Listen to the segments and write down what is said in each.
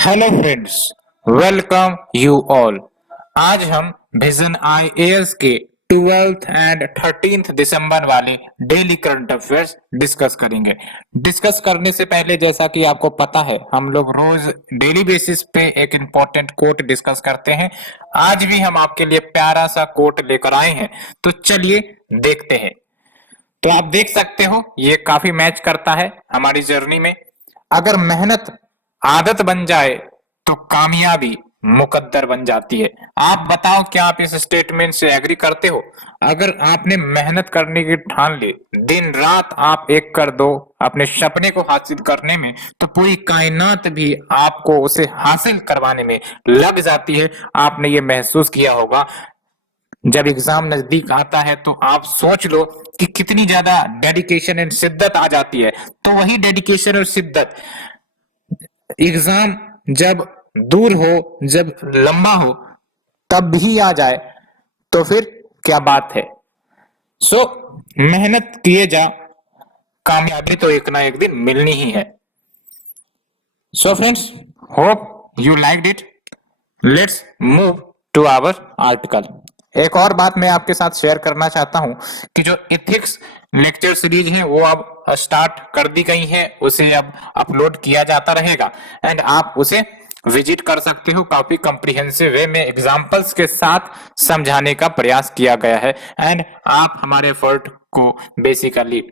Hello friends, welcome you all. आज हम vision IAS के 12th एंड 13th दिसंबर वाले डेली करंट अफेयर्स डिस्कस करेंगे। डिस्कस करने से पहले, जैसा कि आपको पता है, हम लोग रोज डेली बेसिस पे एक इम्पोर्टेंट कोट डिस्कस करते हैं। आज भी हम आपके लिए प्यारा सा कोट लेकर आए हैं, तो चलिए देखते हैं। तो आप देख सकते हो, ये काफी मैच करता है हमारी जर्नी में। अगर मेहनत आदत बन जाए तो कामयाबी मुकद्दर बन जाती है। आप बताओ, क्या आप इस स्टेटमेंट से एग्री करते हो? अगर आपने मेहनत करने की ठान ली, दिन रात आप एक कर दो अपने सपने को हासिल करने में, तो पूरी कायनात भी आपको उसे हासिल करवाने में लग जाती है। आपने ये महसूस किया होगा। जब एग्जाम नजदीक आता है तो आप सोच लो कि कितनी ज्यादा डेडिकेशन एंड शिद्दत आ जाती है। तो वही डेडिकेशन और शिद्दत एग्जाम जब दूर हो, जब लंबा हो, तब भी आ जाए तो फिर क्या बात है। सो मेहनत किए जा, कामयाबी तो एक ना एक दिन मिलनी ही है। So friends, hope you liked it. Let's move to our article. एक और बात मैं आपके साथ शेयर करना चाहता हूं कि जो एथिक्स लेक्चर सीरीज है वो अब स्टार्ट कर दी गई है, उसे अब अपलोड किया जाता रहेगा एंड आप उसे विजिट कर सकते हो। काफी कॉम्प्रिहेंसिव वे में एग्जांपल्स के साथ समझाने का प्रयास किया गया है एंड आप हमारे एफर्ट को बेसिकली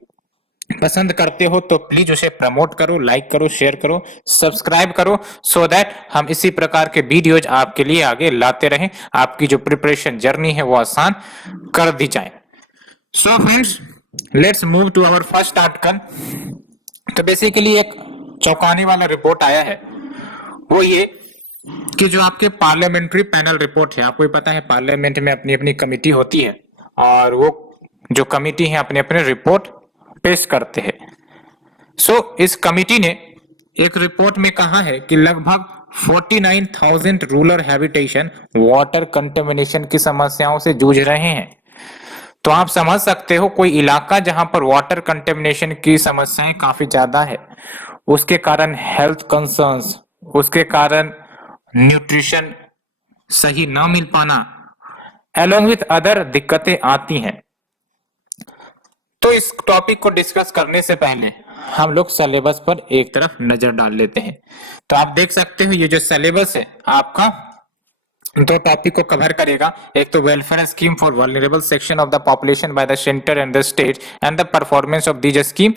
पसंद करते हो तो प्लीज उसे प्रमोट करो, लाइक करो, शेयर करो, सब्सक्राइब करो, सो दैट हम इसी प्रकार के वीडियोज आपके लिए आगे लाते रहें, आपकी जो प्रिपरेशन जर्नी है वो आसान कर दी जाए। So friends, let's move to our first article. तो बेसिकली एक चौंकाने वाला रिपोर्ट आया है, वो ये कि जो आपके पार्लियामेंट्री पैनल रिपोर्ट है, आपको पता है पार्लियामेंट में अपनी अपनी कमेटी होती है और वो जो कमेटी है अपने अपने रिपोर्ट पेश करते हैं। इस कमेटी ने एक रिपोर्ट में कहा है कि लगभग 49,000 रूरल हैबिटेशन वाटर कंटेमिनेशन की समस्याओं से जूझ रहे हैं। तो आप समझ सकते हो, कोई इलाका जहां पर वाटर कंटेमिनेशन की समस्याएं काफी ज्यादा है, उसके कारण हेल्थ कंसर्न्स, उसके कारण न्यूट्रिशन सही ना मिल पाना, एलोंग विथ अदर दिक्कतें आती हैं। तो इस टॉपिक को डिस्कस करने से पहले हम लोग सिलेबस पर एक तरफ नजर डाल लेते हैं। तो आप देख सकते हो, ये जो सिलेबस है आपका दो टॉपिक को कवर करेगा। एक तो welfare scheme for vulnerable section of the population by the centre and the state and the performance of these scheme,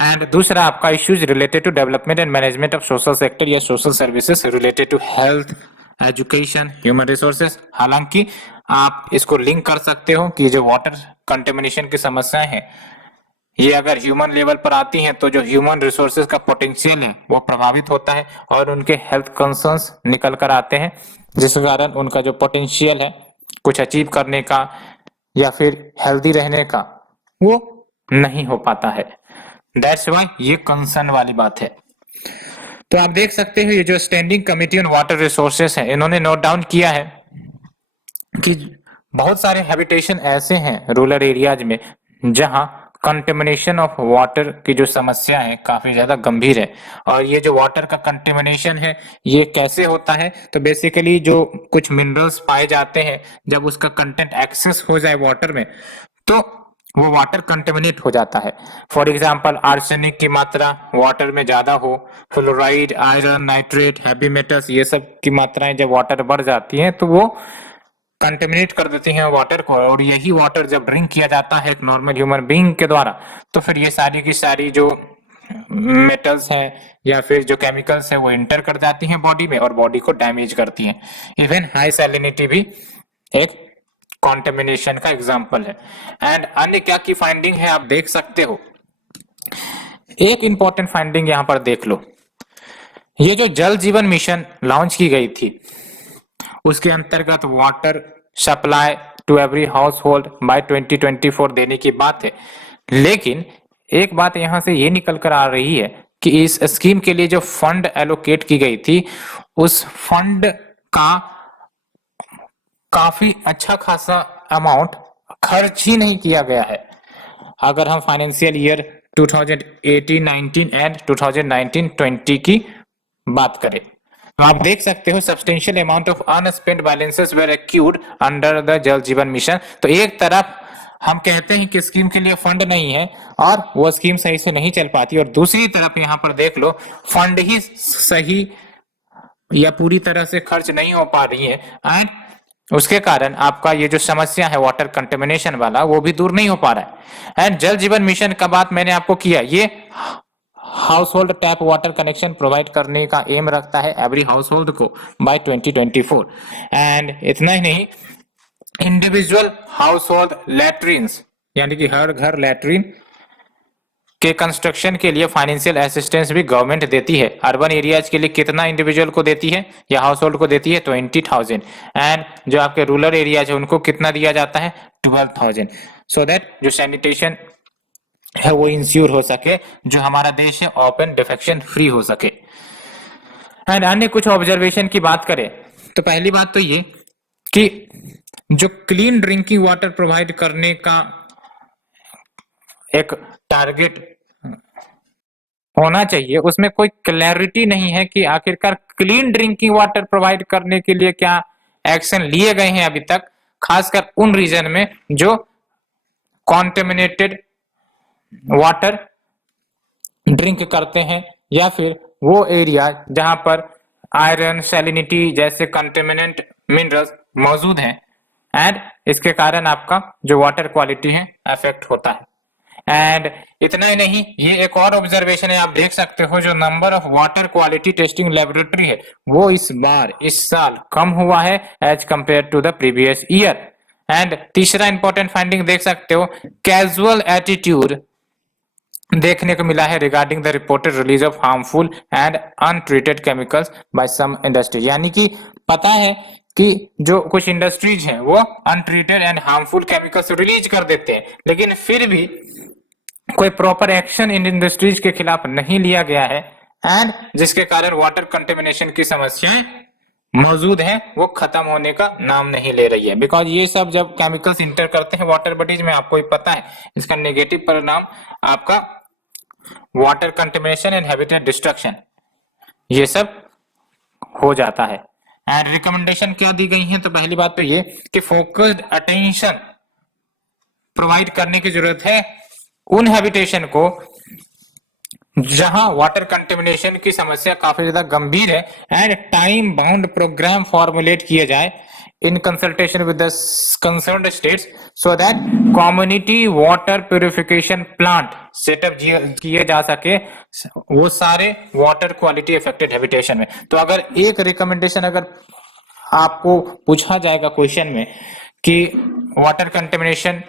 and दूसरा आपका issues related to development and management of social sector या social services related to health, education, human resources. हालांकि आप इसको link कर सकते हो कि जो वाटर कंटेमिनेशन की समस्याएं हैं, ये अगर ह्यूमन लेवल पर आती हैं तो जो ह्यूमन रिसोर्सेज का पोटेंशियल है वो प्रभावित होता है और उनके हेल्थ कंसर्न्स निकल कर आते हैं, जिस कारण उनका जो पोटेंशियल है कुछ अचीव करने का या फिर हेल्दी रहने का, वो नहीं हो पाता है। दैट्स वाई ये कंसर्न वाली बात है। तो आप देख सकते हो, ये जो standing committee on water resources है, इन्होंने नोट डाउन किया है कि बहुत सारे हैबिटेशन ऐसे हैं रूरल एरियाज में जहां कंटेमिनेशन ऑफ वाटर की जो समस्या है काफी ज्यादा गंभीर है। और ये जो वाटर का कंटेमिनेशन है ये कैसे होता है, तो बेसिकली जो कुछ मिनरल्स पाए जाते हैं, जब उसका कंटेंट एक्सेस हो जाए वाटर में तो वो वाटर कंटेमिनेट हो जाता है। फॉर एग्जाम्पल, आर्सेनिक की मात्रा वाटर में ज्यादा हो, fluoride, iron, nitrate, heavy metals, ये सब की मात्राएं जब वाटर बढ़ जाती हैं तो वो कंटेमिनेट कर देती हैं वाटर को, और यही वाटर जब ड्रिंक किया जाता है एक नॉर्मल ह्यूमन बीइंग के द्वारा, तो फिर ये सारी की सारी जो मेटल्स हैं या फिर जो केमिकल्स हैं वो इंटर कर जाती हैं बॉडी में और बॉडी को डैमेज करती हैं। इवन हाई सैलिनिटी भी एक कंटेमिनेशन का एग्जांपल है। एंड अन्य क्या की फाइंडिंग है आप देख सकते हो। एक इंपॉर्टेंट फाइंडिंग यहां पर देख लो, ये जो जल जीवन मिशन लॉन्च की गई थी उसके अंतर्गत water supply to every household by 2024 देने की बात है। लेकिन एक बात यहां से ये निकल कर आ रही है कि इस स्कीम के लिए जो फंड एलोकेट की गई थी, उस फंड का काफी अच्छा खासा अमाउंट खर्च ही नहीं किया गया है। अगर हम फाइनेंशियल ईयर 2018-19 एंड 2019-20 की बात करें, तो आप देख सकते हो substantial amount of unspent balances were accrued under the Jal Jeevan mission. तो एक तरफ हम कहते हैं कि स्कीम के लिए फंड नहीं है और वो स्कीम सही से नहीं चल पाती, और दूसरी तरफ यहाँ पर देख लो फंड ही सही या पूरी तरह से खर्च नहीं हो पा रही है, एंड उसके कारण आपका ये जो समस्या है वाटर कंटेमिनेशन वाला वो भी दूर नहीं हो पा रहा है। एंड जल जीवन मिशन का बात मैंने आपको किया, ये house hold tap water connection provide करने का एम रखता है एवरी हाउस होल्ड को बाय 2024। एंड इतना ही नहीं, इंडिविजुअल हाउस होल्ड लैट्रिन्स यानी कि हर घर लैट्रिन के कंस्ट्रक्शन के लिए फाइनेंशियल असिस्टेंस भी गवर्नमेंट देती है। अर्बन एरियाज के लिए कितना इंडिविजुअल को देती है या हाउस होल्ड को देती है? 20,000। एंड जो आपके रूरल एरियाज है उनको कितना दिया जाता है? 12,000। सो दैट जो सैनिटेशन है वो इंश्योर हो सके, जो हमारा देश है ओपन डिफेक्शन फ्री हो सके। एंड अन्य कुछ ऑब्जर्वेशन की बात करें तो पहली बात तो ये कि जो क्लीन ड्रिंकिंग वाटर प्रोवाइड करने का एक टारगेट होना चाहिए, उसमें कोई क्लैरिटी नहीं है कि आखिरकार क्लीन ड्रिंकिंग वाटर प्रोवाइड करने के लिए क्या एक्शन लिए गए हैं अभी तक, खासकर उन रीजन में जो कॉन्टेमिनेटेड वाटर ड्रिंक करते हैं, या फिर वो एरिया जहां पर आयरन सैलिनिटी जैसे कंटेमिनेंट मिनरल्स मौजूद हैं, एंड इसके कारण आपका जो वाटर क्वालिटी है अफेक्ट होता है। एंड इतना ही नहीं, ये एक और ऑब्जर्वेशन है, आप देख सकते हो जो number of water quality testing laboratory है वो इस साल कम हुआ है as compare to the previous year. And तीसरा इंपॉर्टेंट फाइंडिंग देख सकते हो, कैजुअल एटीट्यूड देखने को मिला है regarding the reported release of harmful and untreated chemicals by some industry. यानी कि पता है कि जो कुछ इंडस्ट्रीज हैं वो untreated and harmful chemicals release कर देते हैं, लेकिन फिर भी कोई प्रॉपर एक्शन इन इंडस्ट्रीज के खिलाफ नहीं लिया गया है, एंड जिसके कारण वाटर कंटेमिनेशन की समस्याएं मौजूद है वो खत्म होने का नाम नहीं ले रही है। बिकॉज ये सब जब केमिकल्स इंटर करते हैं वाटर बॉडीज में, आपको ही पता है इसका नेगेटिव परिणाम आपका water contamination and habitat destruction ये सब हो जाता है। एंड रिकमेंडेशन क्या दी गई है? तो पहली बात तो ये कि फोकस्ड अटेंशन प्रोवाइड करने की जरूरत है उन हैबिटेशन को जहां वाटर कंटेमिनेशन की समस्या काफी ज्यादा गंभीर है, and time bound programme formulate किए जाए in consultation with the concerned states so that community water purification plant setup किए जा सके वो सारे वाटर क्वालिटी अफेक्टेड हैबिटेशन में। तो अगर एक रिकमेंडेशन अगर आपको पूछा जाएगा क्वेश्चन में कि वाटर कंटेमिनेशन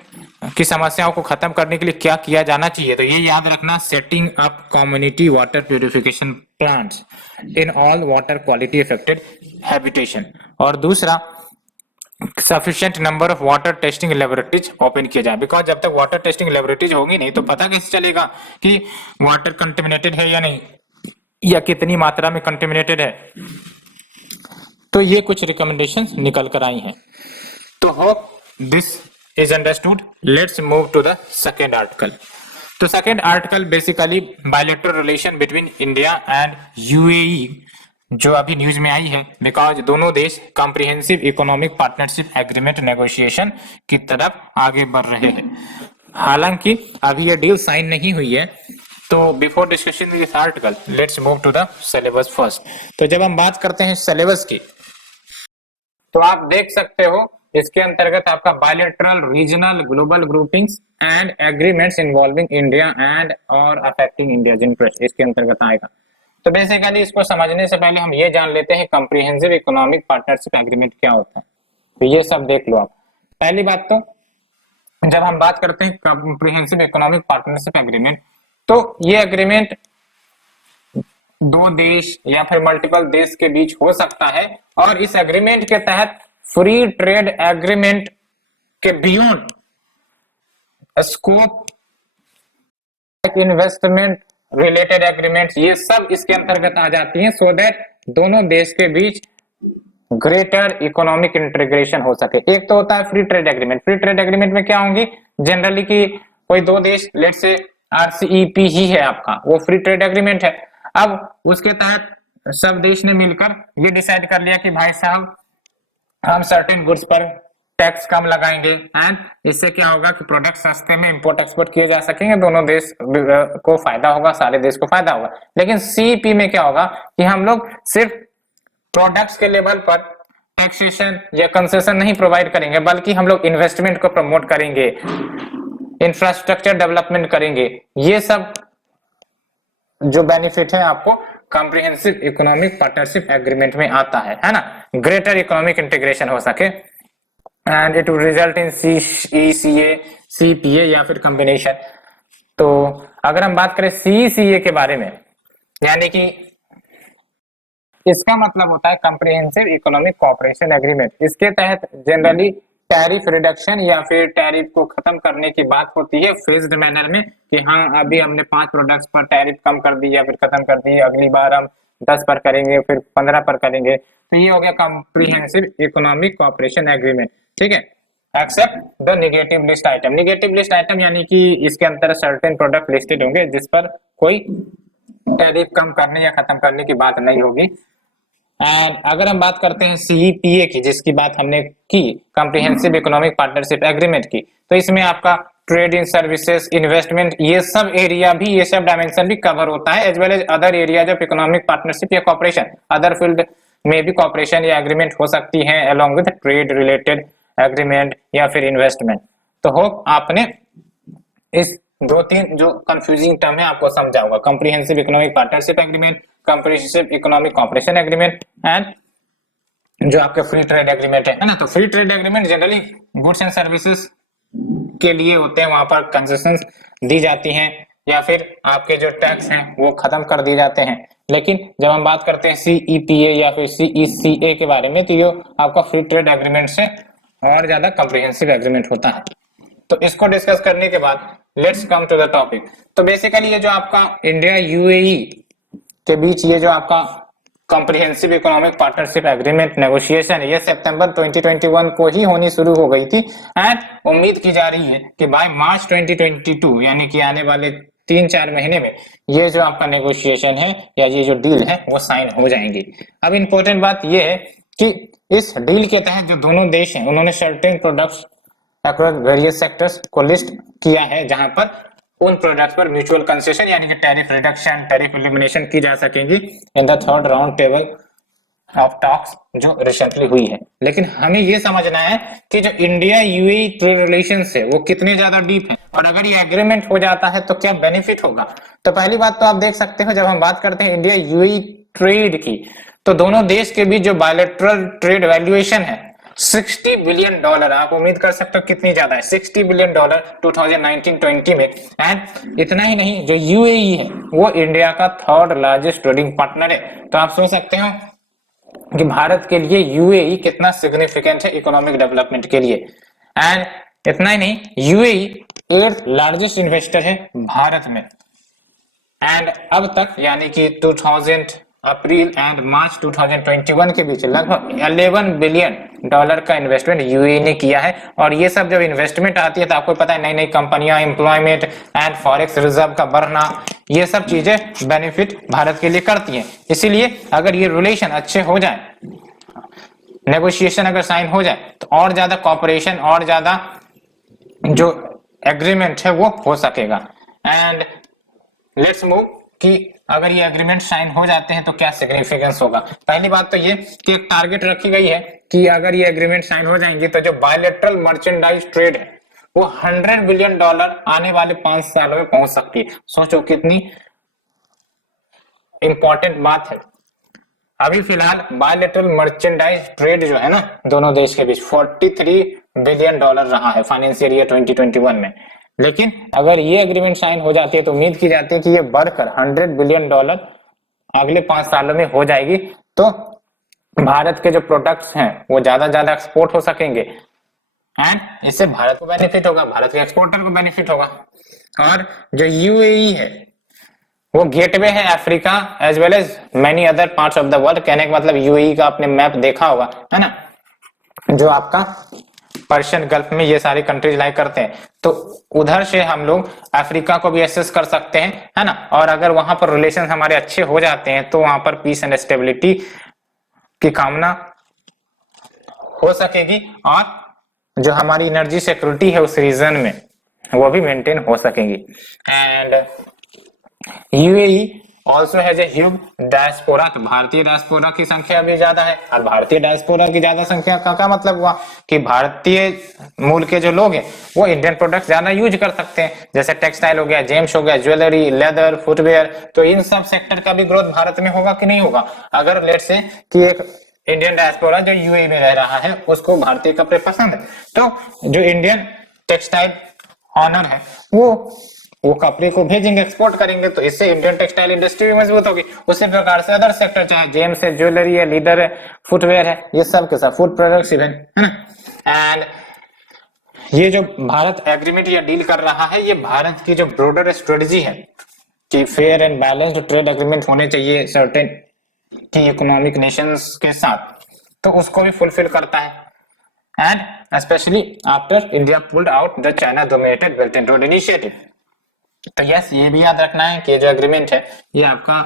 की समस्याओं को खत्म करने के लिए क्या किया जाना चाहिए, तो ये याद रखना, setting up community water purification plants in all water quality affected habitation. और दूसरा, sufficient number of water testing laboratories open किए जाए, बिकॉज जब तक वाटर टेस्टिंग लेबोरेटरीज होगी नहीं तो पता कैसे चलेगा कि वाटर कंटेमिनेटेड है या नहीं, या कितनी मात्रा में कंटेमिनेटेड है। तो ये कुछ रिकमेंडेशंस निकल कर आई हैं। तो hope this is understood. Let's move to the second article. तो second article basically bilateral relation between India and UAE जो अभी न्यूज में आई है, बिकॉज दोनों देश comprehensive economic partnership agreement negotiation की तरफ आगे बढ़ रहे हैं। हालांकि अभी ये डील साइन नहीं हुई है। तो before discussion this article let's move to the syllabus first. तो जब हम बात करते हैं सिलेबस की, तो आप देख सकते हो इसके अंतर्गत आपका bilateral regional global groupings and agreements involving India and और अफेक्टिंग इंडियाज इंटरेस्ट इसके अंतर्गत आएगा। तो बेसिकली इसको समझने से पहले हम ये जान लेते हैं कॉम्प्रिहेंसिव इकोनॉमिक पार्टनरशिप एग्रीमेंट क्या होता है। तो ये सब देख लो आप। पहली बात तो जब हम बात करते हैं कॉम्प्रिहेंसिव इकोनॉमिक पार्टनरशिप एग्रीमेंट, तो ये एग्रीमेंट दो देश या फिर मल्टीपल देश के बीच हो सकता है, और इस एग्रीमेंट के तहत फ्री ट्रेड एग्रीमेंट के beyond scope investment related agreement ये सब इसके अंतर्गत आ जाती हैं, सो दैट दोनों देश के बीच ग्रेटर इकोनॉमिक इंटीग्रेशन हो सके। एक तो होता है free trade agreement. Free trade agreement में क्या होंगी जनरली कि कोई दो देश, लेट्स से RCEP ही है आपका, वो फ्री ट्रेड एग्रीमेंट है। अब उसके तहत सब देश ने मिलकर ये डिसाइड कर लिया कि भाई साहब हम सर्टेन गुड्स पर टैक्स कम लगाएंगे एंड इससे क्या होगा कि प्रोडक्ट सस्ते में इंपोर्ट एक्सपोर्ट किए जा सकेंगे, दोनों देश को फायदा होगा, सारे देश को फायदा होगा। लेकिन सीईपी में क्या होगा कि हम लोग सिर्फ प्रोडक्ट्स के लेवल पर टैक्सेशन या कंसेशन नहीं प्रोवाइड करेंगे, बल्कि हम लोग इन्वेस्टमेंट को प्रमोट करेंगे, इंफ्रास्ट्रक्चर डेवलपमेंट करेंगे। ये सब जो बेनिफिट है आपको कॉम्प्रिहेंसिव इकोनॉमिक पार्टनरशिप एग्रीमेंट में आता है ना, ग्रेटर इकोनॉमिक इंटीग्रेशन हो सके and it will result in CECA, CPA या फिर कॉम्बिनेशन। तो अगर हम बात करें सीईसीए के बारे में, यानी कि इसका मतलब होता है कॉम्प्रिहेंसिव इकोनॉमिक कोऑपरेशन एग्रीमेंट। इसके तहत जनरली टैरिफ रिडक्शन या फिर टैरिफ को खत्म करने की बात होती है फेज्ड मैनर में, कि हाँ अभी हमने 5 प्रोडक्ट्स पर टैरिफ कम कर दी या फिर खत्म कर दी, अगली बार हम 10 पर करेंगे, फिर 15 पर करेंगे। तो ये हो गया कॉम्प्रिहेंसिव इकोनॉमिक कोऑपरेशन एग्रीमेंट, ठीक है। Except the negative list item. Negative list item यानी कि इसके अंदर सर्टेन प्रोडक्ट लिस्टेड होंगे जिस पर कोई टैरिफ कम करने या खत्म करने की बात नहीं होगी। एंड अगर हम बात करते हैं सीईपीए की, जिसकी बात हमने की, कॉम्प्रिहेंसिव इकोनॉमिक पार्टनरशिप एग्रीमेंट की, तो इसमें आपका ट्रेड इन सर्विसेज, इन्वेस्टमेंट, ये सब एरिया भी, ये सब डायमेंशन भी कवर होता है, as well as other areas of economic partnership या कॉपरेशन। अदर फील्ड में भी कॉपरेशन या एग्रीमेंट हो सकती है along with trade related agreement या फिर इन्वेस्टमेंट। तो होप आपने इस 2-3 जो कंफ्यूजिंग टर्म है आपको समझा होगा। Comprehensive economic partnership agreement, comprehensive economic cooperation agreement and जो आपके फ्री ट्रेड एग्रीमेंट है ना। तो free trade agreement generally goods and services के लिए होते हैं, वहां पर कंसेशंस दी जाती हैं या फिर आपके जो टैक्स हैं वो खत्म कर दिए जाते हैं। लेकिन जब हम बात करते हैं सीईपीए या फिर सीईसीए के बारे में, तो ये आपका फ्री ट्रेड एग्रीमेंट से और ज्यादा कॉम्प्रिहेंसिव एग्रीमेंट होता है। तो इसको डिस्कस करने के बाद let's come to the topic. तो बेसिकली ये जो आपका इंडिया यूएई के बीच ये जो आपका comprehensive economic partnership agreement negotiation, ये सितंबर 2021 को ही होनी शुरू हो गई थी एंड उम्मीद की जा रही है कि बाय मार्च 2022 यानी कि आने वाले 3-4 महीने में ये जो आपका नेगोशिएशन है या ये जो डील है वो साइन हो जाएंगी। अब इंपॉर्टेंट बात ये है कि इस डील के तहत जो दोनों देश हैं उन्होंने certain products across various sectors को लिस्ट किया है, जहां पर उन प्रोडक्ट्स पर म्यूचुअल कंसेशन यानी कि टैरिफ रिडक्शन, टैरिफ एलिमिनेशन की जा सकेगी in the third round table of talks जो रिसेंटली हुई है। लेकिन हमें ये समझना है कि जो इंडिया यूएई ट्रेड रिलेशंस है वो कितने ज्यादा डीप है और अगर ये एग्रीमेंट हो जाता है तो क्या बेनिफिट होगा। तो पहली बात तो आप देख सकते हो, जब हम बात करते हैं इंडिया यूएई ट्रेड की, तो दोनों देश के बीच जो बायलैटरल ट्रेड वैल्यूएशन है $60 बिलियन, आप उम्मीद कर सकते हो कितनी ज्यादा है, $60 बिलियन 2019-20 में। एंड इतना ही नहीं, जो यूएई है वो इंडिया का थर्ड लार्जेस्ट ट्रेडिंग पार्टनर है। तो आप सोच सकते हो कि भारत के लिए यूएई कितना सिग्निफिकेंट है इकोनॉमिक डेवलपमेंट के लिए। एंड इतना ही नहीं, यूएई 8th लार्जेस्ट इन्वेस्टर है भारत में। एंड अब तक यानी कि 2000 अप्रैल एंड मार्च 2021 के बीच लगभग $11 बिलियन का इन्वेस्टमेंट यूएई ने किया है। और ये सब जब इन्वेस्टमेंट आती है तो आपको पता है नई नई कंपनियां, एम्प्लॉयमेंट एंड फॉरेक्स रिजर्व का बढ़ना, ये सब चीजें बेनिफिट भारत के लिए करती हैं। इसीलिए अगर ये रिलेशन अच्छे हो जाए, नेगोशिएशन अगर साइन हो जाए, तो और ज्यादा कॉपरेशन और ज्यादा जो एग्रीमेंट है वो हो सकेगा। एंड लेट्स मूव कि अगर ये एग्रीमेंट साइन हो जाते हैं तो क्या सिग्निफिकेंस होगा। पहली बात तो ये कि एक टारगेट रखी गई है कि अगर ये एग्रीमेंट साइन हो जाएंगे तो जो बायलैटरल मर्चेंडाइज ट्रेड है वो $100 बिलियन आने वाले 5 सालों में पहुंच सकती है। सोचो कितनी इंपॉर्टेंट बात है। अभी फिलहाल बायलैटरल मर्चेंडाइज ट्रेड जो है ना दोनों देश के बीच $43 बिलियन रहा है फाइनेंशियल ईयर 2021 में। लेकिन अगर ये एग्रीमेंट साइन हो जाती है तो उम्मीद की जाती है कि ये बढ़कर $100 बिलियन अगले 5 सालों में हो जाएगी। तो भारत के जो प्रोडक्ट्स हैं वो ज्यादा एक्सपोर्ट हो सकेंगे एंड इससे भारत को बेनिफिट होगा, भारत के एक्सपोर्टर को बेनिफिट होगा। और जो यूएई है वो गेटवे है Africa as well as many other parts of the world. कहने का मतलब यूएई का आपने मैप देखा होगा है ना, जो आपका पर्शियन गल्फ में ये सारी कंट्रीज लाइक करते हैं। तो उधर से हम लोग अफ्रीका को भी एक्सेस कर सकते हैं, है ना। और अगर वहां पर रिलेशन हमारे अच्छे हो जाते हैं तो वहां पर पीस एंड स्टेबिलिटी की कामना हो सकेगी और जो हमारी एनर्जी सिक्योरिटी है उस रीजन में वो भी मेंटेन हो सकेगी। And UAE also has a huge diaspora, तो भारतीय डायस्पोरा की संख्या भी ज्यादा है। और भारतीय डायस्पोरा की ज्यादा संख्या का क्या मतलब हुआ कि भारतीय मूल के जो लोग हैं वो इंडियन प्रोडक्ट्स ज्यादा यूज कर सकते हैं, जैसे टेक्सटाइल हो गया, जेम्स हो गया, ज्वेलरी, लेदर, फुटवेयर। तो इन सब सेक्टर का भी ग्रोथ भारत में होगा कि नहीं होगा। अगर लेट से कि एक इंडियन डायस्पोरा जो यूएई में रह रहा है उसको भारतीय कपड़े पसंद है, तो जो इंडियन टेक्सटाइल ऑनर है वो कपड़े को भेजेंगे, एक्सपोर्ट करेंगे, तो इससे इंडियन टेक्सटाइल इंडस्ट्री भी मजबूत होगी। उसी प्रकार से अदर सेक्टर चाहे जेम्स है, ज्वेलरी है, लीडर है, फुटवेयर है, ये सब के सब फूड प्रोडक्ट्स इवन, है ना। एंड ये जो भारत एग्रीमेंट या डील कर रहा है ये भारत की जो ब्रॉडर स्ट्रेटजी है कि fair and balanced trade agreement होने चाहिए सर्टेन की इकोनॉमिक नेशंस के साथ, तो उसको भी फुलफिल करता है। And specially after India pulled out the China dominated belt and road initiative. तो यस, ये भी याद रखना है कि ये जो एग्रीमेंट है ये आपका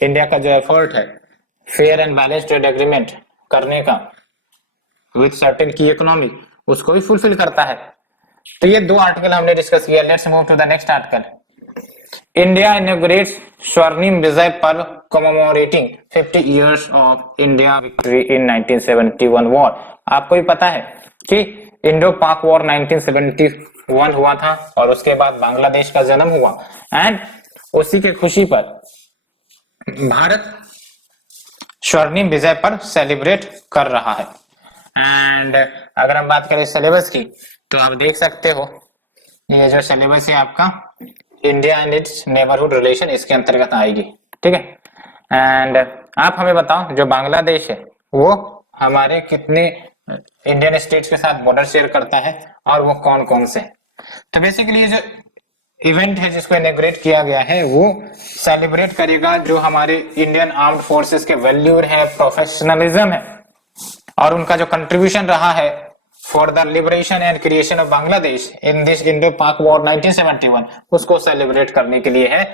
इंडिया का जो एफर्ट है fair and balanced trade agreement करने का विद सर्टेन की इकोनॉमी उसको भी फुलफिल करता है। तो ये दो आर्टिकल हमने डिस्कस किया। Let's move to the next article. India inaugurates Swarnim Vijay Parv commemorating 50 years of India victory in 1971 war. आपको भी पता है कि इंडो पाक वॉर 1971 हुआ था और उसके बाद बांग्लादेश का जन्म हुआ एंड उसी के खुशी पर भारत स्वर्णिम विजय पर्व सेलिब्रेट कर रहा है। एंड अगर हम बात करें सिलेबस की तो आप देख सकते हो ये जो सिलेबस है आपका India and it's neighbourhood relation इसके अंतर्गत आएगी, ठीक है। एंड आप हमें बताओ जो बांग्लादेश है वो हमारे कितने इंडियन स्टेट्स के साथ बॉर्डर शेयर करता है और वो कौन कौन से। तो बेसिकली ये जो इवेंट है जिसको इनॉग्रेट किया गया है वो सेलिब्रेट करेगा जो हमारे इंडियन आर्म्ड फोर्सेस के वैल्यूर है, प्रोफेशनलिज्म है और उनका जो कंट्रीब्यूशन रहा है for the liberation and creation of Bangladesh in this Indo पाक वॉर 1971 उसको सेलिब्रेट करने के लिए है।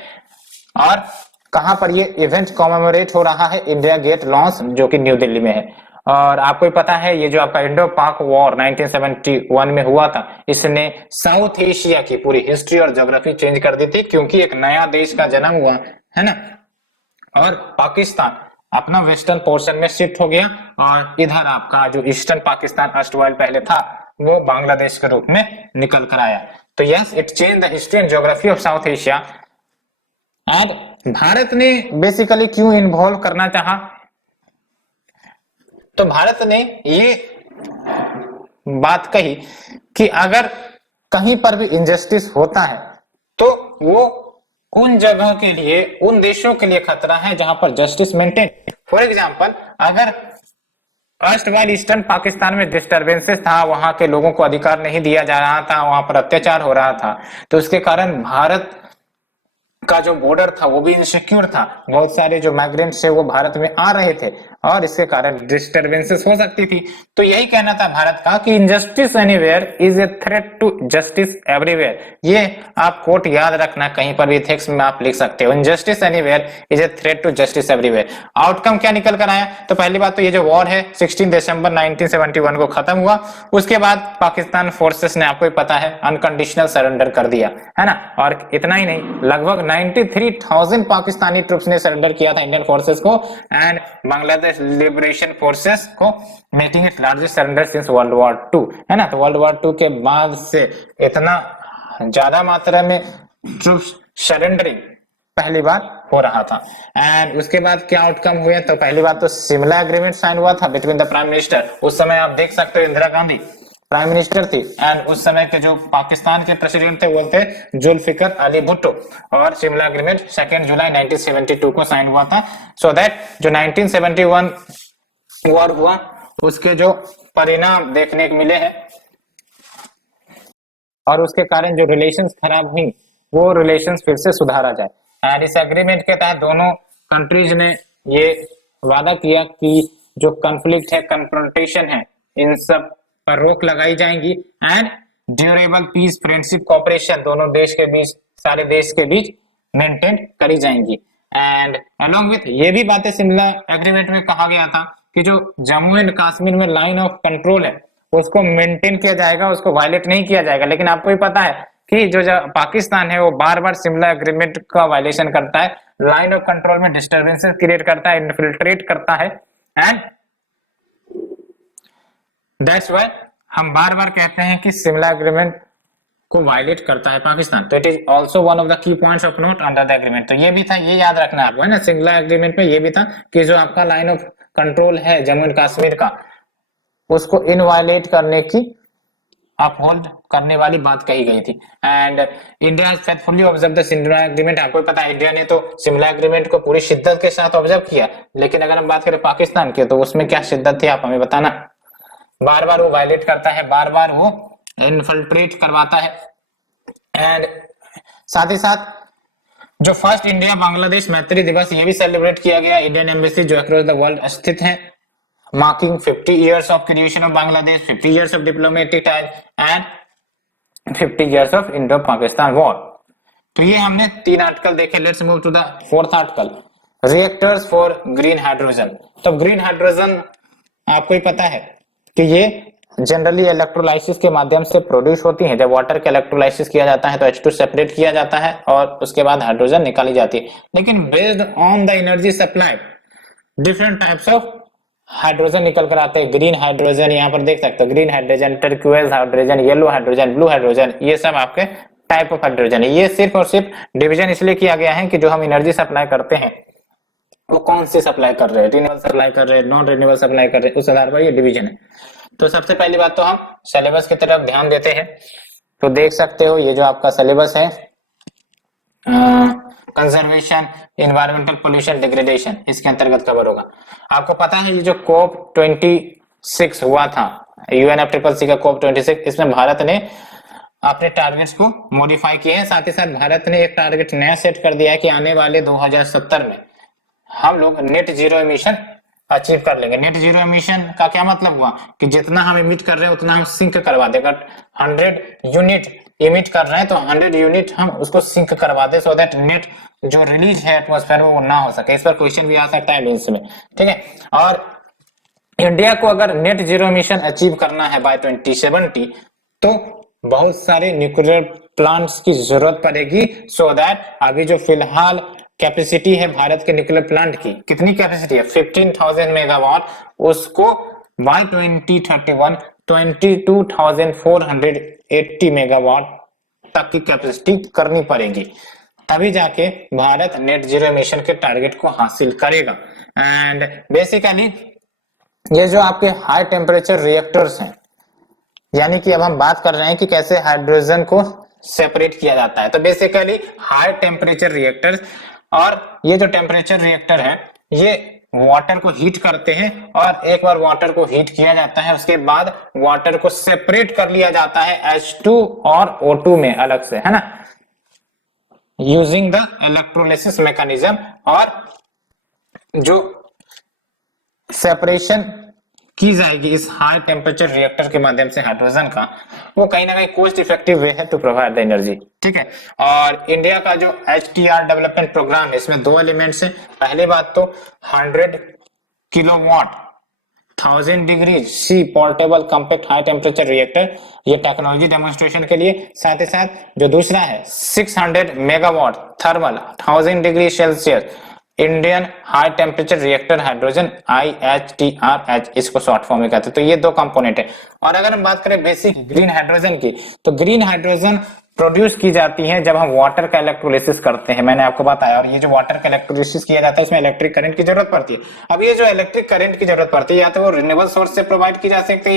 और कहां पर ये इवेंट कॉमेमोरेट हो रहा है, इंडिया गेट लॉन्च जो कि न्यू दिल्ली में है। और आपको ही पता है ये जो आपका इंडो पाक वॉर 1971 में हुआ था इसने साउथ एशिया की पूरी हिस्ट्री और ज्योग्राफी चेंज कर दी थी क्योंकि एक नया देश का जन्म हुआ है ना। और पाकिस्तान अपना वेस्टर्न पोर्शन में शिफ्ट हो गया और इधर आपका जो ईस्टर्न पाकिस्तान अर्स्टवाइल पहले था वो बांग्लादेश के रूप में निकल कर आया। तो yes, it change the history and geography of south Asia. And Bharat ने बेसिकली क्यों इन्वॉल्व करना चाहा, तो भारत ने ये बात कही कि अगर कहीं पर भी इनजस्टिस होता है तो वो उन जगह के लिए, उन देशों के लिए खतरा है जहां पर जस्टिस मेंटेन। फॉर एग्जांपल अगर अर्स्टवाइल ईस्टर्न पाकिस्तान में डिस्टरबेंसेस था, वहां के लोगों को अधिकार नहीं दिया जा रहा था, वहां पर अत्याचार हो रहा था, तो उसके कारण भारत का जो बॉर्डर था वो भी इनसिक्योर था। बहुत सारे जो माइग्रेंट्स है वो भारत में आ रहे थे और इसके कारण डिस्टरबेंसेस हो सकती थी। तो यही कहना था भारत का कि injustice anywhere is a threat to justice everywhere. ये आप कोट याद रखना, कहीं पर भी इथिक्स में आप लिख सकते हो, injustice anywhere is a threat to justice everywhere. Outcome क्या निकल कर आया, तो पहली बात तो ये जो वॉर है 16 दिसंबर 1971 को खत्म हुआ। उसके बाद पाकिस्तान फोर्सेस ने, आपको पता है, अनकंडीशनल सरेंडर कर दिया है ना। और इतना ही नहीं, लगभग 93,000 पाकिस्तानी ट्रूप्स ने सरेंडर किया था इंडियन फोर्सेस को एंड बांग्लादेश लिबरेशन फोर्सेस को, making it largest surrender since world war 2, है ना। तो वर्ल्ड वॉर 2 के बाद से इतना ज्यादा मात्रा में ट्रूप्स सरेंडरिंग पहली बार हो रहा था। एंड उसके बाद क्या आउटकम हुए, तो पहली बात तो शिमला एग्रीमेंट साइन हुआ था बिटवीन द प्राइम मिनिस्टर, उस समय आप देख सकते हो इंदिरा गांधी प्राइम मिनिस्टर थी एंड उस समय के जो पाकिस्तान के प्रेसिडेंट थे वो थे जुल्फिकर अली भुट्टो। और शिमला एग्रीमेंट 2 जुलाई 1972 को साइन हुआ था। सो दैट जो 1971 वॉर हुआ उसके जो परिणाम देखने को मिले हैं और उसके कारण जो रिलेशंस खराब हुई वो रिलेशंस फिर से सुधारा जाए। एंड इस एग्रीमेंट के तहत दोनों कंट्रीज ने ये वादा किया कि जो कॉन्फ्लिक्ट है, कन्फ्रंटेशन है, इन सब पर रोक लगाई जाएंगी and durable peace, friendship, cooperation दोनों देश के बीच, सारे देश के बीच मेंटेन करी जाएंगी। एंड अलोंग विथ ये भी बातें शिमला एग्रीमेंट में कहा गया था कि जो जम्मू एंड कश्मीर में लाइन ऑफ कंट्रोल है उसको मेंटेन किया जाएगा, उसको वायलेट नहीं किया जाएगा। लेकिन आपको भी पता है कि जो पाकिस्तान है वो बार बार शिमला एग्रीमेंट का वायलेशन करता है, लाइन ऑफ कंट्रोल में डिस्टर्बेंसेस क्रिएट करता है, इन्फिल्ट्रेट करता है, एंड दैट्स व्हाई हम बार बार कहते हैं कि शिमला एग्रीमेंट को वायलेट करता है पाकिस्तान। तो it is also one of the key points of note under the agreement. तो ये भी था, ये याद रखना आपको है ना, शिमला एग्रीमेंट में ये भी था कि जो आपका लाइन ऑफ कंट्रोल है जम्मू एंड कश्मीर का, उसको इनवायलेट करने की, अपहोल्ड करने वाली बात कही गई थी। And India has faithfully observe the Shimla agreement. आपको पता है इंडिया ने तो शिमला एग्रीमेंट को पूरी शिद्दत के साथ ऑब्जर्व किया, लेकिन अगर हम बात करें पाकिस्तान की तो उसमें क्या शिद्दत थी आप हमें बताना। बार बार वो वायलेट करता है, बार बार वो इन्फिल्ट्रेट करवाता है। एंड साथ ही साथ जो फर्स्ट इंडिया बांग्लादेश मैत्री दिवस ये भी सेलिब्रेट किया गया इंडियन एम्बेसी जो अक्रॉस द वर्ल्ड स्थित है, marking 50 years of creation of Bangladesh, 50 years of diplomatic ties and 50 years of Indo-Pakistan war। तो ये हमने 3 आर्टिकल देखे। Let's move to the 4th article, reactors for green hydrogen. तो green hydrogen आपको ही पता है कि ये जनरली इलेक्ट्रोलाइसिस के माध्यम से प्रोड्यूस होती है। जब वाटर के इलेक्ट्रोलाइसिस किया जाता है तो H2 सेपरेट किया जाता है और उसके बाद हाइड्रोजन निकाली जाती है। लेकिन based on the energy supply different types of hydrogen निकल कर आते हैं। ग्रीन हाइड्रोजन यहाँ पर देख सकते हो, green hydrogen, turquoise hydrogen, yellow hydrogen, blue hydrogen, ये सब आपके टाइप ऑफ हाइड्रोजन है। ये सिर्फ और सिर्फ डिवीजन इसलिए किया गया है कि जो हम एनर्जी सप्लाई करते हैं वो कौन सी सप्लाई कर रहे हैं, रिन्यूएबल सप्लाई कर रहे हैं, नॉन रिन्यूएबल सप्लाई कर रहे हैं, उस आधार पर ये डिवीजन है। तो सबसे पहली बात तो हम सिलेबस की तरफ ध्यान देते हैं। तो देख सकते हो ये जो आपका सिलेबस है, कंजर्वेशन, एनवायरमेंटल पोल्यूशन, डिग्रेडेशन, इसके अंतर्गत कवर होगा। आपको पता है ये जो COP 26 हुआ था, UNFCCC का COP 26, इसमें भारत ने अपने टारगेट्स को मॉडिफाई किए हैं। साथ ही साथ भारत ने एक टारगेट नया सेट कर दिया है कि आने वाले 2070 में हम लोग नेट जीरो एमिशन अचीव कर लेंगे। नेट जीरो एमिशन का क्या मतलब हुआ कि जितना हम इमिट कर रहे हैं उतना हम सिंक करवा देगा। 100 यूनिट इमिट कर रहे हैं तो 100 यूनिट हम उसको सिंक करवा दे, सो दैट नेट जो रिलीज है एटमॉस्फेयर में वो ना हो सके। इस पर क्वेश्चन भी आ सकता है मेंस में, ठीक है। और इंडिया को अगर नेट जीरो एमिशन अचीव करना है बाय 2070 तो बहुत सारे न्यूक्लियर प्लांट्स की जरूरत पड़ेगी, सो दैट अभी जो फिलहाल कैपेसिटी है भारत के न्यूक्लियर प्लांट की, कितनी कैपेसिटी है, 15,000 मेगावाट, उसको बाय 2031 22,480 मेगावाट तक की कैपेसिटी करनी पड़ेगी, तभी जाके भारत नेट जीरो एमिशन के टारगेट को हासिल करेगा। एंड बेसिकली ये जो आपके हाई टेम्परेचर रिएक्टर्स हैं, यानी कि अब हम बात कर रहे हैं कि कैसे हाइड्रोजन को सेपरेट किया जाता है। तो बेसिकली हाई टेम्परेचर रिएक्टर्स, और ये जो टेम्परेचर रिएक्टर है ये वाटर को हीट करते हैं, और एक बार वाटर को हीट किया जाता है उसके बाद वाटर को सेपरेट कर लिया जाता है H2 और O2 में अलग से, है ना, यूजिंग द इलेक्ट्रोलिसिस मैकेनिज्म। और जो सेपरेशन की जाएगी इस हाई टेम्परेचर रिएक्टर के माध्यम से हाइड्रोजन का, वो कहीं ना कहीं कोस्ट इफेक्टिव वे है टू प्रोवाइड द एनर्जी, ठीक है। और इंडिया का जो HTR डेवलपमेंट प्रोग्राम है इसमें 2 एलिमेंट्स है। पहली बात तो 100 kilowatt 1000 degree C portable compact high temperature reactor, ये टेक्नोलॉजी डेमोन्स्ट्रेशन के लिए। साथ ही साथ जो दूसरा है 600 megawatt thermal 1000 degree Celsius Indian high temperature reactor hydrogen, IHTRH इसको शॉर्ट फॉर्म में कहते हैं। तो ये 2 कंपोनेंट है। और अगर हम बात करें बेसिक ग्रीन हाइड्रोजन की, तो ग्रीन हाइड्रोजन प्रोड्यूस की जाती है जब हम वाटर का इलेक्ट्रोलिसिस करते हैं, मैंने आपको बताया। और ये जो वाटर का इलेक्ट्रोलिसिस किया जाता है उसमें इलेक्ट्रिक करंट की जरूरत पड़ती है। अब ये जो इलेक्ट्रिक करंट की जरूरत पड़ती है या तो वो रिन्यूएबल सोर्स से प्रोवाइड की जा सकती है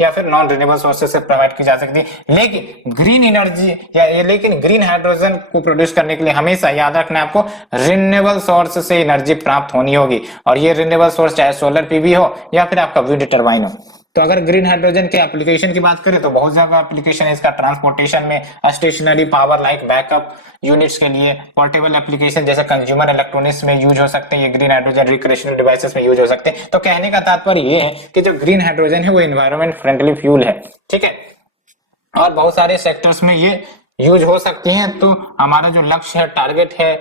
या फिर नॉन रिन्यूएबल सोर्सेस से प्रोवाइड की जा सकती है। लेकिन ग्रीन एनर्जी लेकिन ग्रीन हाइड्रोजन को प्रोड्यूस करने के लिए हमेशा याद रखना है आपको रिन्यूएबल सोर्स से एनर्जी प्राप्त होनी होगी। और ये रिन्यूएबल सोर्स चाहे सोलर पीवी हो या फिर आपका विंड टर्बाइन हो। तो अगर ग्रीन हाइड्रोजन के एप्लीकेशन की बात करें तो बहुत ज्यादा एप्लीकेशन है इसका, ट्रांसपोर्टेशन में, stationary power like backup units के लिए, पोर्टेबल एप्लीकेशन जैसे कंज्यूमर इलेक्ट्रॉनिक्स में यूज हो सकते हैं ये ग्रीन हाइड्रोजन, रिक्रिएशनल डिवाइसेस में यूज हो सकते हैं। तो कहने का तात्पर्य ये है कि जो ग्रीन हाइड्रोजन है वो एनवायरमेंट फ्रेंडली फ्यूल है, ठीक है। और बहुत सारे सेक्टर्स में ये यूज हो सकती हैं। तो हमारा जो लक्ष्य है, टारगेट है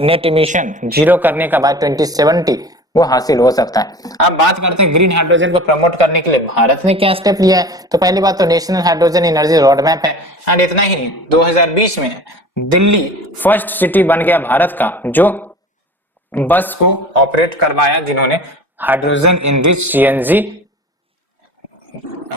नेट इमिशन जीरो करने का बाय 2070, वो हासिल हो सकता है। अब बात करते हैं ग्रीन हाइड्रोजन को प्रमोट करने के लिए भारत ने क्या स्टेप लिया है। तो पहली बात तो national hydrogen energy road map है। एंड इतना ही नहीं, 2020 में दिल्ली फर्स्ट सिटी बन गया भारत का जो बस को ऑपरेट करवाया, जिन्होंने हाइड्रोजन इनरिच सीएनजी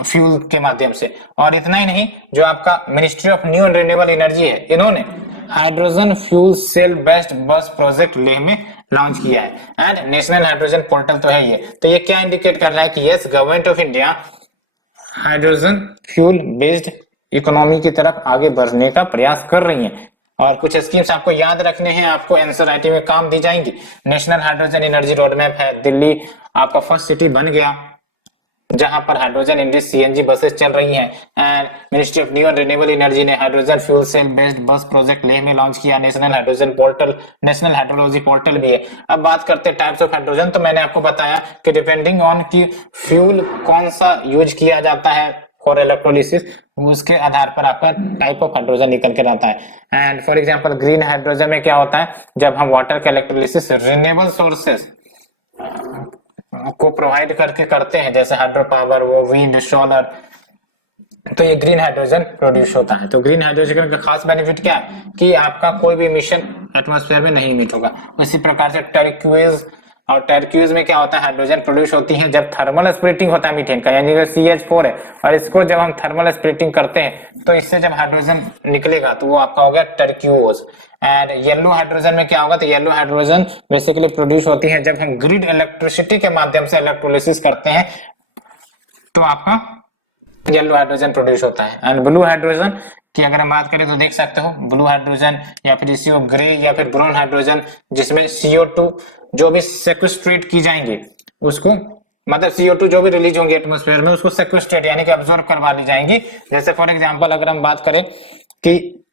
फ्यूल के माध्यम से। और इतना ही नहीं, जो आपका ministry of new and renewable energy है, इन्होंने हाइड्रोजन फ्यूल सेल बेस्ड बस प्रोजेक्ट लेह में लॉन्च किया है। एंड नेशनल हाइड्रोजन पोर्टल तो है ही है। तो ये क्या इंडिकेट कर रहा है कि yes, government of India hydrogen fuel based economy की तरफ आगे बढ़ने का प्रयास कर रही है। और कुछ स्कीम्स आपको याद रखने हैं, आपको एनसीईआरटी में काम दी जाएंगी। National hydrogen energy road map है, दिल्ली आपका फर्स्ट सिटी बन गया जहां पर हाइड्रोजन इंडस्ट्री सीएनजी बसेस चल रही हैं। And ministry of new and renewable energy ने हाइड्रोजन फ्यूल सेल बेस्ड बस प्रोजेक्ट लेह में लॉन्च किया। National hydrogen portal, national hydrology portal भी है। अब बात करते हैं टाइप्स ऑफ हाइड्रोजन। तो मैंने आपको बताया कि डिपेंडिंग ऑन की फ्यूल कौन सा यूज किया जाता है फॉर इलेक्ट्रोलिसिस, उसके आधार पर आपका टाइप ऑफ हाइड्रोजन निकल के आता है। And for example green hydrogen में क्या होता है, जब हम वाटर का इलेक्ट्रोलिसिस रिन्यूएबल सोर्सेस को प्रोवाइड करके करते हैं, जैसे हाइड्रो पावर, वो विंड, सोलर, तो ये ग्रीन हाइड्रोजन प्रोड्यूस होता है। तो ग्रीन हाइड्रोजन का खास बेनिफिट क्या है कि आपका कोई भी इमिशन एटमॉस्फेयर में नहीं इमिट होगा। उसी प्रकार से टर्क्यूज, और टर्क्यूज में क्या होता है, हाइड्रोजन प्रोड्यूस होती है जब थर्मल स्प्लिटिंग होता है मीथेन का, यानी CH4 है, और इसको जब हम थर्मल स्प्लिटिंग करते हैं तो इससे जब हाइड्रोजन निकलेगा तो वो आपका हो गया टर्क्यूज। एंड येलो हाइड्रोजन में क्या होगा, तो येलो हाइड्रोजन बेसिकली प्रोड्यूस होती है जब हम ग्रिड इलेक्ट्रिसिटी के माध्यम से इलेक्ट्रोलिसिस करते हैं, तो आपका येलो हाइड्रोजन प्रोड्यूस होता है। एंड ब्लू हाइड्रोजन की अगर हम बात करें तो देख सकते हो, ब्लू हाइड्रोजन या फिर CO ग्रे या फिर ब्राउन हाइड्रोजन, जिसमें CO2 जो भी सेक्वेस्ट्रेट की जाएंगे उसको, मतलब CO2 जो भी रिलीज होंगे एटमॉस्फेयर में उसको सेक्वेस्ट्रेट यानी कि अब्सॉर्ब करवा ली जाएंगी। जैसे फॉर एग्जांपल अगर हम बात करें कि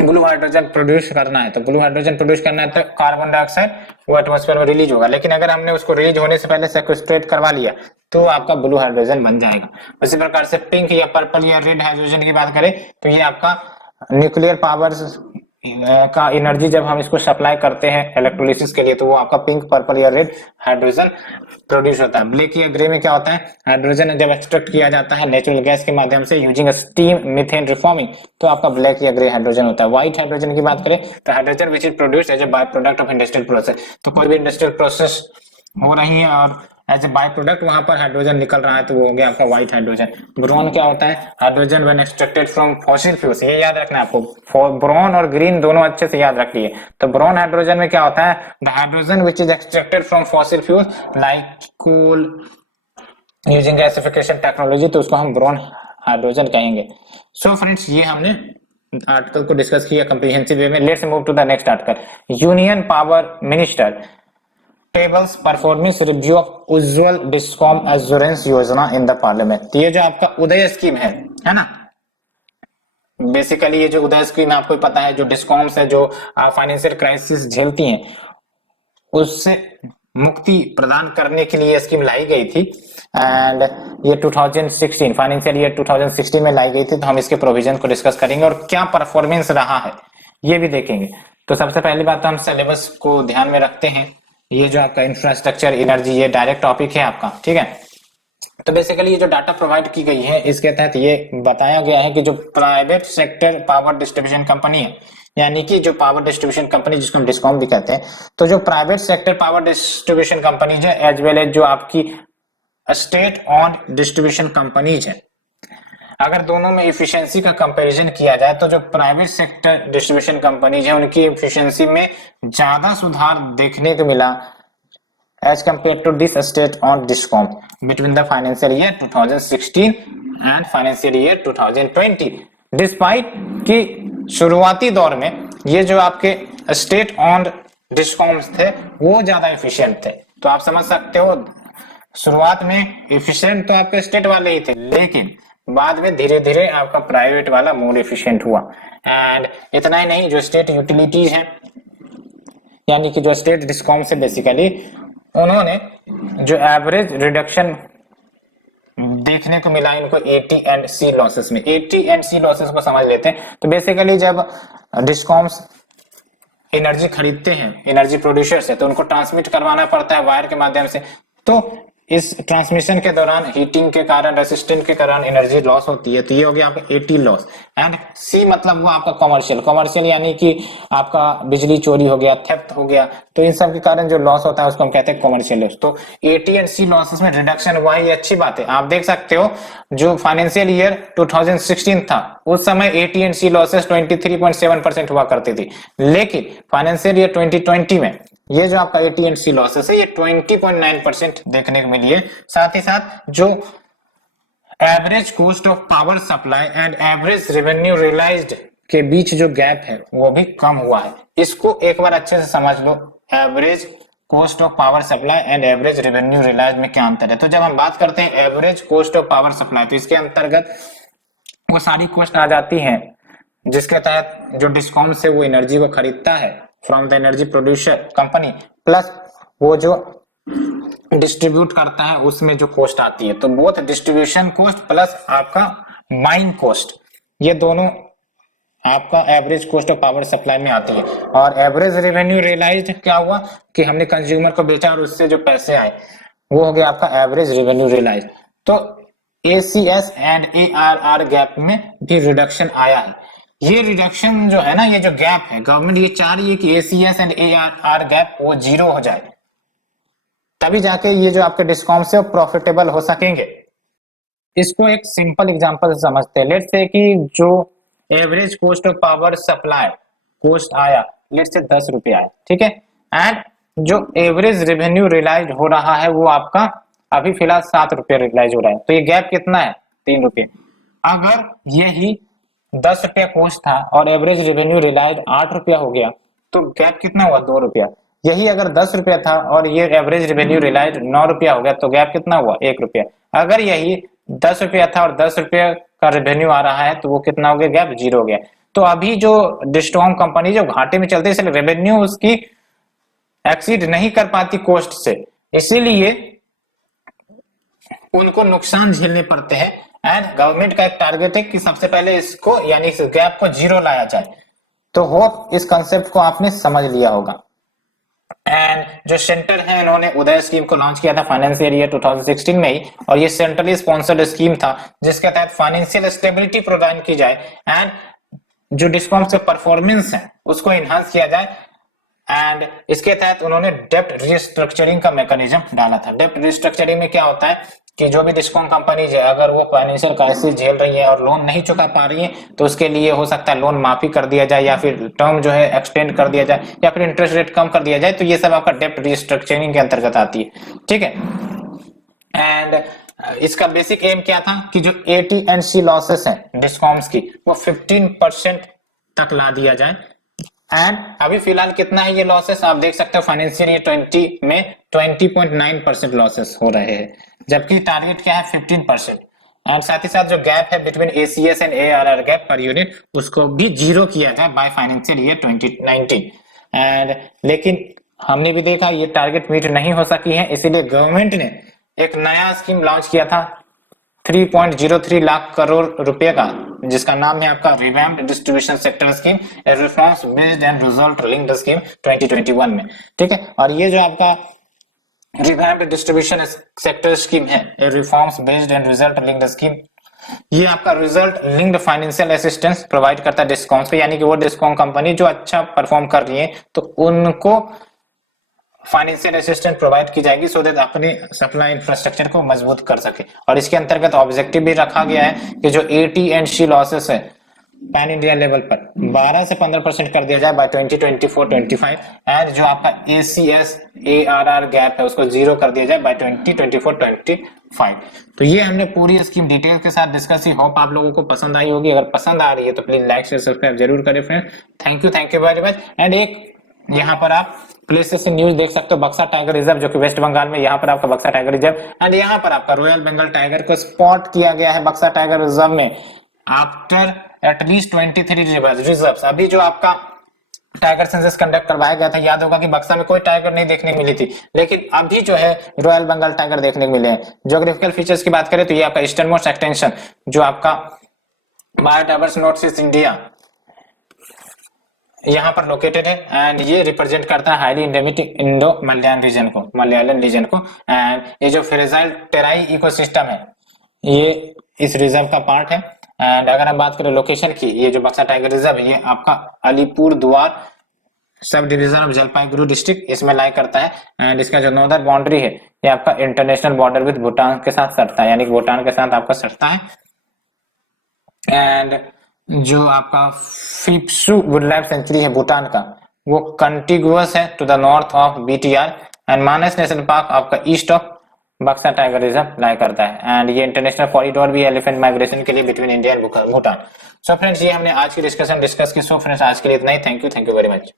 ब्लू हाइड्रोजन प्रोड्यूस करना है, तो ब्लू हाइड्रोजन प्रोड्यूस करना है तो कार्बन डाइऑक्साइड वो एटमॉस्फेयर में रिलीज होगा, लेकिन अगर हमने उसको रिलीज होने से पहले सेक्वेस्ट्रेट करवा लिया तो आपका ब्लू हाइड्रोजन बन जाएगा। उसी प्रकार से पिंक या पर्पल या रेड हाइड्रोजन की बात करें तो ये आपका न्यूक्लियर पावर का एनर्जी जब हम इसको सप्लाई करते हैं इलेक्ट्रोलिसिस के लिए, तो वो आपका पिंक, पर्पल या रेड हाइड्रोजन प्रोड्यूस होता है। ब्लैक या ग्रे में क्या होता है, हाइड्रोजन जब एक्सट्रैक्ट किया जाता है नेचुरल गैस के माध्यम से यूजिंग स्टीम मीथेन रिफॉर्मिंग, तो आपका ब्लैक या ग्रे हाइड्रोजन होता है। व्हाइट हाइड्रोजन की बात करें तो hydrogen which is produced as a by product of industrial process, तो कोई भी इंडस्ट्रियल प्रोसेस हो रही है और एज ए बाय प्रोडक्ट वहां पर हाइड्रोजन निकल रहा है, तो वो हो गया आपका व्हाइट हाइड्रोजन। ब्रोन क्या होता है, hydrogen when extracted from fossil fuels, ये याद रखना है आपको, ब्रोन और ग्रीन दोनों अच्छे से याद रखिए। तो ब्रोन हाइड्रोजन में क्या होता है, the hydrogen which is extracted from fossil fuels like coal using gasification technology, तो उसको हम ब्रोन हाइड्रोजन कहेंगे। सो फ्रेंड्स, ये हमने आर्टिकल को डिस्कस किया कम्प्रिहेंसिव वे में। Let's move to the next article. Union power minister tables performance review of Ujjwal discom assurance Yojana in the parliament. ये जो आपका उदय स्कीम है ना, बेसिकली ये जो उदय स्कीम आपको पता है, जो डिस्कॉम्स है जो फाइनेंशियल क्राइसिस झेलती हैं उससे मुक्ति प्रदान करने के लिए स्कीम लाई गई थी। एंड ये 2016 फाइनेंशियल ईयर 2016 में लाई गई थी। तो हम इसके प्रोविजन को डिस्कस करेंगे और क्या परफॉर्मेंस रहा है ये भी देखेंगे। तो सबसे पहली बात तो हम सिलेबस को ध्यान में रखते हैं। ये जो आपका इंफ्रास्ट्रक्चर एनर्जी, ये डायरेक्ट टॉपिक है आपका, ठीक है। तो बेसिकली ये जो डाटा प्रोवाइड की गई है इसके तहत ये बताया गया है कि जो private sector power distribution company है, यानी कि जो पावर डिस्ट्रीब्यूशन कंपनी जिसको हम डिस्कॉम भी कहते हैं, तो जो private sector power distribution companies है एज वेल एज जो आपकी स्टेट ऑन डिस्ट्रीब्यूशन कंपनीज है, अगर दोनों में इफिशिएंसी का कंपैरिजन किया जाए तो जो प्राइवेट सेक्टर डिस्ट्रीब्यूशन कंपनीज है उनकी इफिशिएंसी में ज्यादा सुधार देखने को मिला as compared to this state on discom between the financial year 2016 and financial year 2020, despite कि शुरुआती दौर में ये जो आपके स्टेट ऑन डिस्कॉम्स थे वो ज्यादा एफिशिएंट थे। तो आप समझ सकते हो शुरुआत में एफिशिएंट तो आपके स्टेट वाले ही थे, लेकिन बाद में धीरे धीरे आपका प्राइवेट वाला मोर एफिशिएंट हुआ। एंड इतना ही नहीं, जो स्टेट यूटिलिटीज हैं यानी कि जो स्टेट डिस्कॉम से बेसिकली उन्होंने जो एवरेज रिडक्शन देखने को मिला इनको एटी एंड सी लॉसेस में। एटी एंड सी लॉसेस को समझ लेते हैं। तो बेसिकली जब डिस्कॉम्स एनर्जी खरीदते हैं, एनर्जी प्रोड्यूसर से, तो उनको ट्रांसमिट करवाना पड़ता है वायर के माध्यम से। तो इस ट्रांसमिशन के दौरान हीटिंग के कारण, रेसिस्टेंट के कारण एनर्जी लॉस होती है। तो ये हो गया आपका एटी लॉस। एंड सी मतलब वो आपका कमर्शियल, कमर्शियल यानी कि आपका बिजली चोरी हो गया, थेफ्ट हो गया, तो इन सब के कारण जो लॉस होता है उसको हम कहते हैं कमर्शियल लॉस। तो एटी एंड सी लॉसेस में रिडक्शन हुआ है, ये अच्छी बात है। आप देख सकते हो जो फाइनेंशियल ईयर 2016 था उस समय एटी एंड सी लॉसेस 23.7% हुआ करती थी, लेकिन फाइनेंशियल ईयर 2020 में ये जो आपका एटी एंड सी लॉसेस है ये 20.9% देखने को मिली है। साथ ही साथ जो average cost of power supply and average revenue realised के बीच जो गैप है वो भी कम हुआ है। इसको एक बार अच्छे से समझ लो, average cost of power supply and average revenue realised में क्या अंतर है। तो जब हम बात करते हैं average cost of power supply, तो इसके अंतर्गत वो सारी कॉस्ट आ जाती हैं जिसके तहत जो डिस्कॉम से वो एनर्जी को खरीदता है from the energy producer company, plus वो जो डिस्ट्रीब्यूट करता है उसमें जो कॉस्ट आती है। तो बोथ डिस्ट्रीब्यूशन कॉस्ट प्लस आपका माइन कॉस्ट, ये दोनों आपका average cost of power supply में आती है। और एवरेज रेवेन्यू रियलाइज्ड क्या हुआ कि हमने कंज्यूमर को बेचा और उससे जो पैसे आए वो हो गया आपका एवरेज रेवेन्यू रियलाइज्ड। तो एसीएस एंड एआरआर गैप में भी रिडक्शन आया है। ये रिडक्शन जो है ना, ये जो गैप है, गवर्नमेंट ये चाह रही है कि एसीएस एंड एआरआर गैप वो जीरो हो जाए, तभी जाके ये जो आपके डिस्कॉम से प्रॉफिटेबल हो सकेंगे। इसको एक सिंपल एग्जांपल से समझते हैं। लेट्स से कि जो average cost of power supply cost आया लेट्स से 10 रुपये आया, ठीक है, एंड जो एवरेज रेवेन्यू रियलाइज हो रहा है वो आपका अभी फिलहाल 7 रुपये रियलाइज हो रहा है। तो ये गैप कितना है? 3 रुपये। अगर यही 10 रुपया कॉस्ट था और एवरेज रेवेन्यू रियलाइज 8 रुपया हो गया तो गैप कितना हुआ? 2 रुपया। यही अगर 10 रुपया था और ये एवरेज रेवेन्यू रियलाइज 9 रुपया हो गया तो गैप कितना हुआ? 1 रुपया। अगर यही 10 रुपया था और 10 रुपया का रेवेन्यू आ रहा है तो वो कितना हो गया? गैप 0 हो गया। तो अभी जो डिस्कॉम कंपनी जो घाटे में चलती है इसलिए रेवेन्यू उसकी एक्सीड नहीं कर पाती कॉस्ट से, इसीलिए उनको नुकसान झेलने पड़ते हैं। एंड गवर्नमेंट का एक टारगेट है कि सबसे पहले इसको यानी इस गैप को 0 लाया जाए। तो होप इस कंसेप्ट को आपने समझ लिया होगा। एंड जो सेंटर है इन्होंने उदय स्कीम को लॉन्च किया था फाइनेंशियल ईयर 2016 में ही, और ये सेंट्रली स्पॉन्सर्ड स्कीम था जिसके तहत फाइनेंशियल स्टेबिलिटी प्रदान की जाए एंड जो डिस्कॉम से परफॉर्मेंस है उसको इनहांस किया जाए। एंड इसके तहत उन्होंने डेप्ट रिस्ट्रक्चरिंग का मैकेनिज्म डाला था। डेप्ट रिस्ट्रक्चरिंग में क्या होता है कि जो भी डिस्कॉम कंपनीज है अगर वो फाइनेंशियल क्राइसिस झेल रही है और लोन नहीं चुका पा रही है तो उसके लिए हो सकता है लोन माफी कर दिया जाए या फिर टर्म जो है एक्सटेंड कर दिया जाए या फिर इंटरेस्ट रेट कम कर दिया जाए। तो ये सब आपका डेप्ट रिस्ट्रक्चरिंग के अंतर्गत आती है, ठीक है। एंड इसका बेसिक एम क्या था कि जो एटी एंड सी लॉसेस हैं डिस्कॉम्स की वो 15% तक ला दिया जाए। एंड अभी फिलहाल कितना है ये लॉसेस आप देख सकते हो, फाइनेंशियल ईयर 20 में 20.9% लॉसेस हो रहे हैं, जबकि टारगेट क्या है 15%। एंड साथ ही साथ जो गैप है between ACS and ARR gap per unit उसको भी 0 किया जाए बाय फाइनेंशियल ईयर 2019। एंड लेकिन हमने भी देखा ये टारगेट मीट नहीं हो सकी है, इसीलिए गवर्नमेंट ने एक नया स्कीम लॉन्च किया था 3.03 लाख करोड़ रुपए का, जिसका नाम है आपका revamped distribution sector scheme, reforms based and result linked scheme 2021 में, ठीक है। और ये जो आपका रिवैम्प्ड डिस्ट्रीब्यूशन सेक्टर स्कीम है, reforms based and result linked scheme, ये आपका result linked financial assistance provide करता है डिस्कॉम्स को, यानी कि वो डिस्कॉम कंपनी जो अच्छा परफॉर्म कर रही है तो उनको फाइनेंशियल असिस्टेंस प्रोवाइड की जाएगी सो दैट अपने सप्लाई इंफ्रास्ट्रक्चर को मजबूत कर सके। और इसके अंतर्गत ऑब्जेक्टिव भी रखा गया है कि जो एटी एंड सी लॉसेस है पैन इंडिया लेवल पर 12 से 15% कर दिया जाए बाय 2024-25 एंड जो आपका एसीएस एआरआर गैप है उसको 0 कर दिया जाए बाय 2024-25। तो ये हमने पूरी स्कीम डिटेल के साथ डिस्कस की। होप आप लोगों को पसंद आई होगी। अगर पसंद आ रही है तो प्लीज लाइक शेयर सब्सक्राइब जरूर करें friend. Thank you very much. And एक यहाँ पर आप प्लेसेस से न्यूज देख सकते हो, बक्सा टाइगर रिजर्व जो कि वेस्ट बंगाल में, यहाँ पर आपका बक्सा टाइगर रिजर्व एंड यहाँ पर आपका रॉयल बंगाल टाइगर को स्पॉट किया गया है बक्सा टाइगर रिजर्व में आफ्टर एटलीस्ट 23 रिजर्व्स। अभी जो आपका टाइगर सेंसस कंडक्ट करवाया गया था, याद होगा कि बक्सा में कोई टाइगर नहीं देखने को मिली थी, लेकिन अभी जो है रॉयल बंगाल टाइगर देखने को मिले हैं। ज्योग्राफिकल फीचर्स की बात करें तो ये आपका ईस्टर्न मोस्ट एक्सटेंशन जो आपका बायोडाइवर्स नॉर्थ ईस्ट इंडिया यहाँ पर लोकेटेड है, एंड ये रिप्रेजेंट करता है हाईली इंडेमिक इंडो मलयालन रीजन को। एंड ये जो फ्रेजाइल टेराई इकोसिस्टम है ये इस रिजर्व का पार्ट है। एंड अगर हम बात करें लोकेशन की, ये जो बक्सा टाइगर रिजर्व है ये आपका अलीपुर द्वार sub division of Jalpaiguri district इसमें लाई करता है। एंड इसका जो नॉर्दर्न बाउंड्री है ये आपका इंटरनेशनल बॉर्डर विद भूटान के साथ सटता है, यानी कि भूटान के साथ आपका सटता है। एंड जो आपका फिप्सू वाइल्ड लाइफ सेंचुरी है भूटान का वो कंटिगुअस है to the north of BTR. And Manas national park आपका east of Buxa tiger reserve lie करता है। एंड ये इंटरनेशनल कॉरिडोर भी एलिफेंट माइग्रेशन के लिए between India and Bhutan. So friends ये हमने आज की डिस्कस की। सो फ्रेंड्स आज के लिए इतना ही। Thank you very much.